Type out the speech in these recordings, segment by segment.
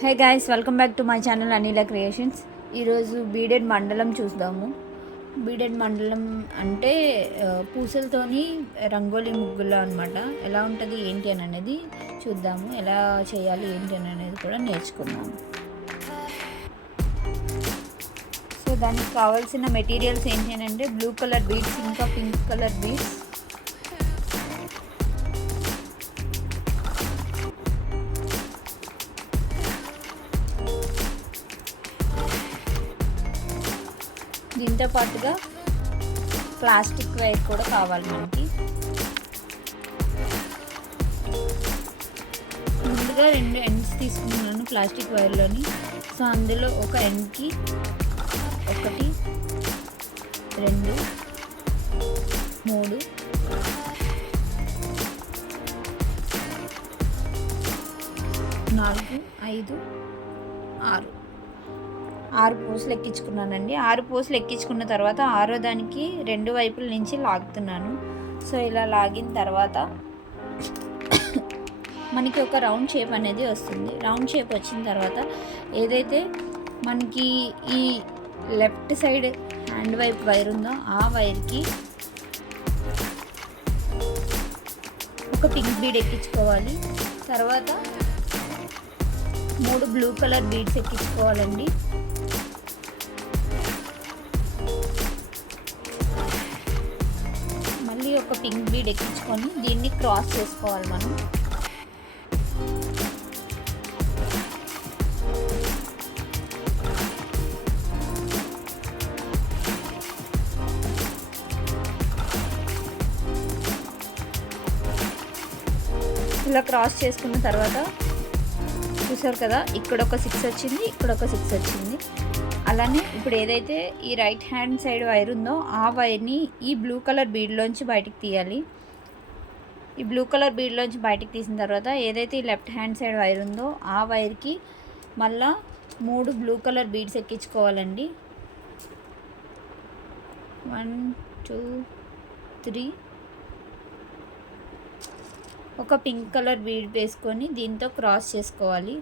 Hey guys, welcome back to my channel Anila creations. ఈరోజు beaded మండలం చూద్దాము. బీడెడ్ మండలం అంటే పూసలతోని రంగోలీ ముగ్గులు అనమాట. ఎలా ఉంటుంది ఏంటి అని అనేది చూద్దాము. ఎలా చేయాలి ఏంటి అని అనేది కూడా నేర్చుకుందాము. సో దానికి కావాల్సిన మెటీరియల్స్ ఏంటి అంటే బ్లూ కలర్ బీడ్స్, ఇంకా పింక్ కలర్ బీడ్స్, దీంతో పాటుగా ప్లాస్టిక్ వైర్ కూడా కావాలి మనకి. ముందుగా 2 ఎండ్స్ తీసుకున్నాను ప్లాస్టిక్ వైర్లోని. సో అందులో ఒక ఎండ్కి 1 2 3 4 5 6 పూసలు ఎక్కించుకున్నానండి. 6 పూసలు ఎక్కించుకున్న తర్వాత 6వ దానికి 2 వైపుల నుంచి లాగుతున్నాను. సో ఇలా లాగిన తర్వాత మనకి ఒక రౌండ్ షేప్ అనేది వస్తుంది. రౌండ్ షేప్ వచ్చిన తర్వాత ఏదైతే మనకి ఈ లెఫ్ట్ సైడ్ హ్యాండ్ వైపు వైర్ ఉందో ఆ వైర్కి ఒక పింక్ బీడ్ ఎక్కించుకోవాలి. తర్వాత 3 బ్లూ కలర్ బీడ్స్ ఎక్కించుకోవాలండి. మళ్ళీ ఒక పింక్ బీడ్ ఎక్కించుకొని దీన్ని క్రాస్ చేసుకోవాలి మనం. ఇలా క్రాస్ చేసుకున్న తర్వాత చూసారు కదా, ఇక్కడ ఒక 6 వచ్చింది, ఇక్కడ ఒక 6 వచ్చింది. అలానే ఇప్పుడు ఏదైతే ఈ రైట్ హ్యాండ్ సైడ్ వైర్ ఉందో ఆ వైర్ని ఈ బ్లూ కలర్ బీడ్లోంచి బయటికి తీయాలి. ఈ బ్లూ కలర్ బీడ్లోంచి బయటికి తీసిన తర్వాత ఏదైతే ఈ లెఫ్ట్ హ్యాండ్ సైడ్ వైర్ ఉందో ఆ వైర్కి మళ్ళా 3 బ్లూ కలర్ బీడ్స్ ఎక్కించుకోవాలండి. 1 2 3 ఒక పింక్ కలర్ బీడ్ వేసుకొని దీంతో క్రాస్ చేసుకోవాలి.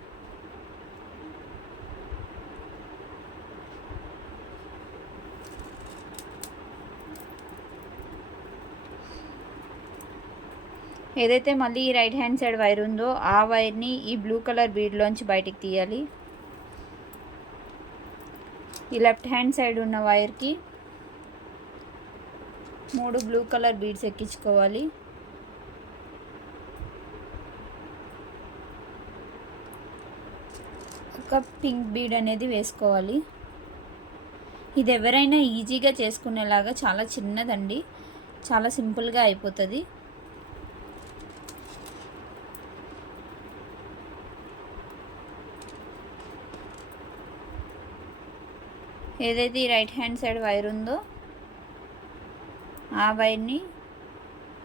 ఏదైతే మళ్ళీ ఈ రైట్ హ్యాండ్ సైడ్ వైర్ ఉందో ఆ వైర్ని ఈ బ్లూ కలర్ బీడ్లోంచి బయటికి తీయాలి. ఈ లెఫ్ట్ హ్యాండ్ సైడ్ ఉన్న వైర్కి 3 బ్లూ కలర్ బీడ్స్ ఎక్కించుకోవాలి. ఒక పింక్ బీడ్ అనేది వేసుకోవాలి. ఇది ఎవరైనా ఈజీగా చేసుకునేలాగా, చాలా చిన్నదండి, చాలా సింపుల్గా అయిపోతుంది. ఏదైతే ఈ రైట్ హ్యాండ్ సైడ్ వైర్ ఉందో ఆ వైర్ని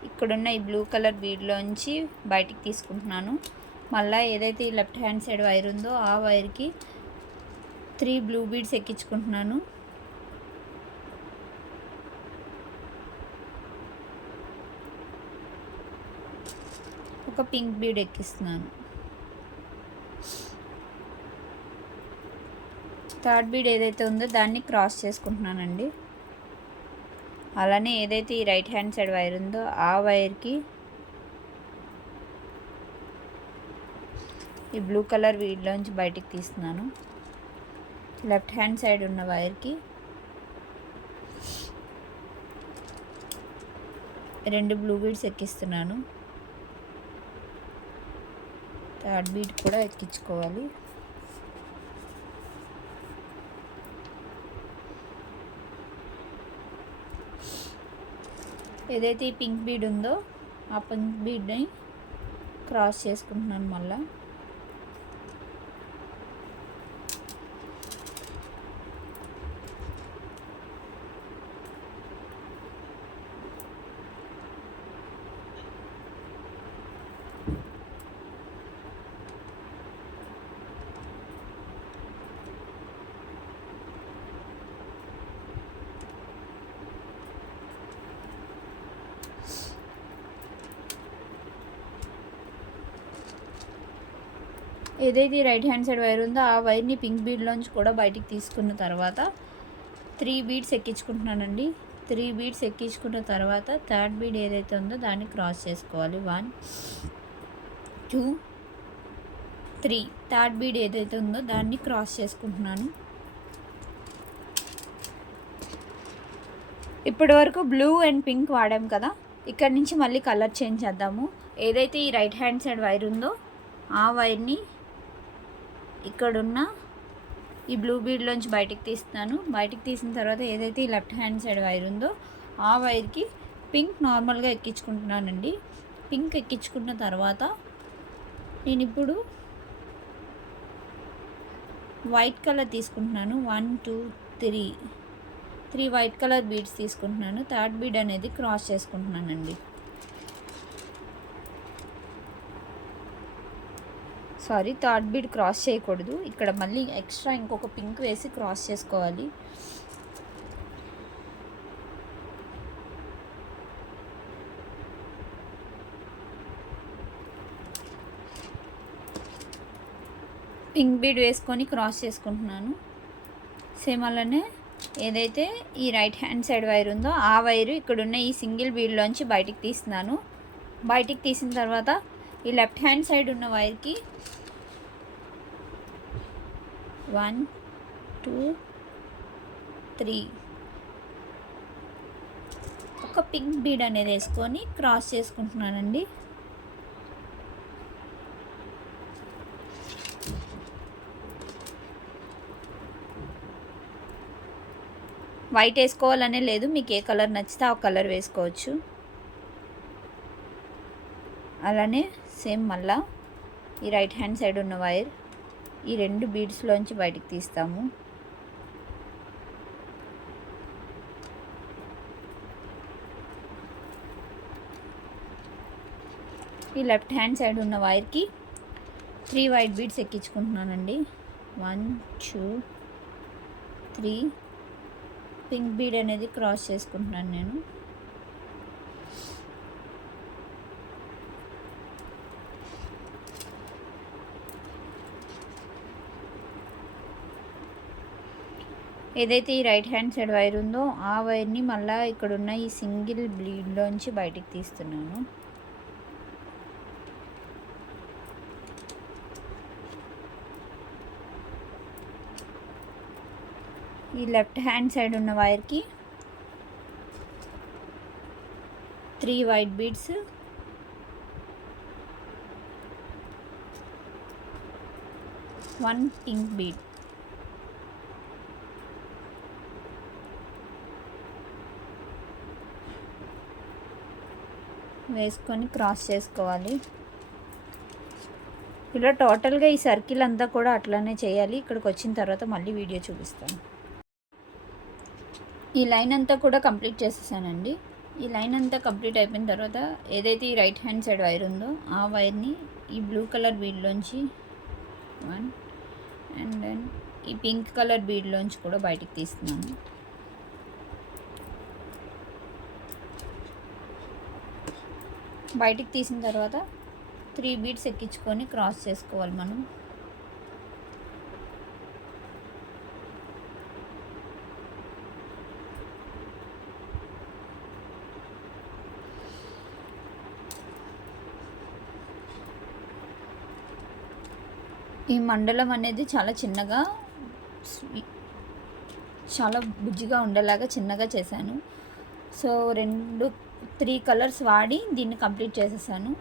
ఇక్కడున్న ఈ బ్లూ కలర్ బీడ్లోంచి బయటికి తీసుకుంటున్నాను. మళ్ళీ ఏదైతే ఈ లెఫ్ట్ హ్యాండ్ సైడ్ వైర్ ఉందో ఆ వైర్కి 3 బ్లూ బీడ్స్ ఎక్కించుకుంటున్నాను. ఒక పింక్ బీడ్ ఎక్కిస్తున్నాను. థర్డ్ బీడ్ ఏదైతే ఉందో దాన్ని క్రాస్ చేసుకుంటున్నానండి. అలానే ఏదైతే ఈ రైట్ హ్యాండ్ సైడ్ వైర్ ఉందో ఆ వైర్కి ఈ బ్లూ కలర్ బీడ్లోంచి బయటికి తీస్తున్నాను. లెఫ్ట్ హ్యాండ్ సైడ్ ఉన్న వైర్కి 2 బ్లూ బీడ్స్ ఎక్కిస్తున్నాను. థర్డ్ బీడ్ కూడా ఎక్కించుకోవాలి. ఏదైతే ఈ పింక్ బీడ్ ఉందో ఆ పింక్ బీడ్ని క్రాస్ చేసుకుంటున్నాను. మళ్ళీ ఏదైతే రైట్ హ్యాండ్ సైడ్ వైర్ ఉందో ఆ వైర్ని పింక్ బీడ్లోంచి కూడా బయటికి తీసుకున్న తర్వాత 3 బీడ్స్ ఎక్కించుకుంటున్నానండి. 3 బీడ్స్ ఎక్కించుకున్న తర్వాత థర్డ్ బీడ్ ఏదైతే ఉందో దాన్ని క్రాస్ చేసుకోవాలి. 1 2 3 థర్డ్ బీడ్ ఏదైతే ఉందో దాన్ని క్రాస్ చేసుకుంటున్నాను. ఇప్పటి వరకు బ్లూ అండ్ పింక్ వాడాం కదా, ఇక్కడ నుంచి మళ్ళీ కలర్ చేంజ్ చేద్దాము. ఏదైతే ఈ రైట్ హ్యాండ్ సైడ్ వైర్ ఉందో ఆ వైర్ని ఇక్కడున్న ఈ బ్లూ బీడ్లోంచి బయటికి తీస్తున్నాను. బయటికి తీసిన తర్వాత ఏదైతే ఈ లెఫ్ట్ హ్యాండ్ సైడ్ వైర్ ఉందో ఆ వైర్కి పింక్ నార్మల్గా ఎక్కించుకుంటున్నానండి. పింక్ ఎక్కించుకున్న తర్వాత నేను ఇప్పుడు వైట్ కలర్ తీసుకుంటున్నాను. 1 2 3 వైట్ కలర్ బీడ్స్ తీసుకుంటున్నాను. థర్డ్ బీడ్ అనేది క్రాస్ చేసుకుంటున్నానండి. సారీ, థర్డ్ బీడ్ క్రాస్ చేయకూడదు, ఇక్కడ మళ్ళీ ఎక్స్ట్రా ఇంకొక పింక్ వేసి క్రాస్ చేసుకోవాలి. పింక్ బీడ్ వేసుకొని క్రాస్ చేసుకుంటున్నాను. సేమ్ అలానే ఏదైతే ఈ రైట్ హ్యాండ్ సైడ్ వైర్ ఉందో ఆ వైరు ఇక్కడున్న ఈ సింగిల్ బీడ్లోంచి బయటికి తీస్తున్నాను. బయటికి తీసిన తర్వాత ఈ లెఫ్ట్ హ్యాండ్ సైడ్ ఉన్న వైర్కి 1 2 3 ఒక పింక్ బీడ్ అనేది వేసుకొని క్రాస్ చేసుకుంటున్నానండి. వైట్ వేసుకోవాలనే లేదు, మీకు ఏ కలర్ నచ్చితే ఆ కలర్ వేసుకోవచ్చు. అలానే సేమ్ మళ్ళా ఈ రైట్ హ్యాండ్ సైడ్ ఉన్న వైర్ ఈ 2 బీడ్స్లోంచి బయటికి తీస్తాము. ఈ లెఫ్ట్ హ్యాండ్ సైడ్ ఉన్న వైర్కి 3 వైట్ బీడ్స్ ఎక్కించుకుంటున్నానండి. 1 2 3 పింక్ బీడ్ అనేది క్రాస్ చేసుకుంటున్నాను నేను. ఏదైతే ఈ రైట్ హ్యాండ్ సైడ్ వైర్ ఉందో ఆ వైర్ని మళ్ళీ ఇక్కడున్న ఈ సింగిల్ బ్లీడ్లోంచి బయటికి తీస్తున్నాను. ఈ లెఫ్ట్ హ్యాండ్ సైడ్ ఉన్న వైర్కి 3 వైట్ బీడ్స్, 1 పింక్ బీడ్ వేసుకొని క్రాస్ చేసుకోవాలి. ఇలా టోటల్గా ఈ సర్కిల్ అంతా కూడా అట్లానే చేయాలి. ఇక్కడికి వచ్చిన తర్వాత మళ్ళీ వీడియో చూపిస్తాను. ఈ లైన్ అంతా కూడా కంప్లీట్ చేసేసానండి. ఈ లైన్ అంతా కంప్లీట్ అయిపోయిన తర్వాత ఏదైతే ఈ రైట్ హ్యాండ్ సైడ్ వైర్ ఉందో ఆ వైర్ని ఈ బ్లూ కలర్ బీడ్లోంచి 1 అండ్ దెన్ ఈ పింక్ కలర్ బీడ్లోంచి కూడా బయటికి తీస్తున్నాను. బయటికి తీసిన తర్వాత 3 బీడ్స్ ఎక్కించుకొని క్రాస్ చేసుకోవాలి మనం. ఈ మండలం అనేది చాలా చిన్నగా, చాలా బుజ్జిగా ఉండేలాగా చిన్నగా చేశాను. సో 3 కలర్స్ వాడి దీన్ని కంప్లీట్ చేసేసాను.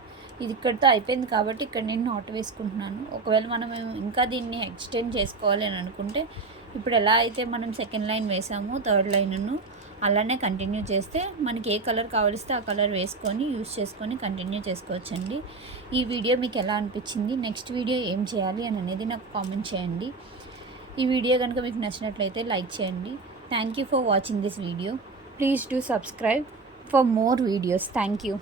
ఇది ఇక్కడితో అయిపోయింది కాబట్టి ఇక్కడ నేను నాట్ వేసుకుంటున్నాను. ఒకవేళ మనం ఇంకా దీన్ని ఎక్స్టెండ్ చేసుకోవాలి అని అనుకుంటే ఇప్పుడు ఎలా అయితే మనం సెకండ్ లైన్ వేసామో థర్డ్ లైన్ను అలానే కంటిన్యూ చేస్తే మనకి ఏ కలర్ కావలిస్తే ఆ కలర్ వేసుకొని యూస్ చేసుకొని కంటిన్యూ చేసుకోవచ్చండి. ఈ వీడియో మీకు ఎలా అనిపించింది, నెక్స్ట్ వీడియో ఏం చేయాలి అని అనేది నాకు కామెంట్ చేయండి. ఈ వీడియో కనుక మీకు నచ్చినట్లయితే లైక్ చేయండి. Thank you for watching this video. Please do subscribe for more videos. Thank you.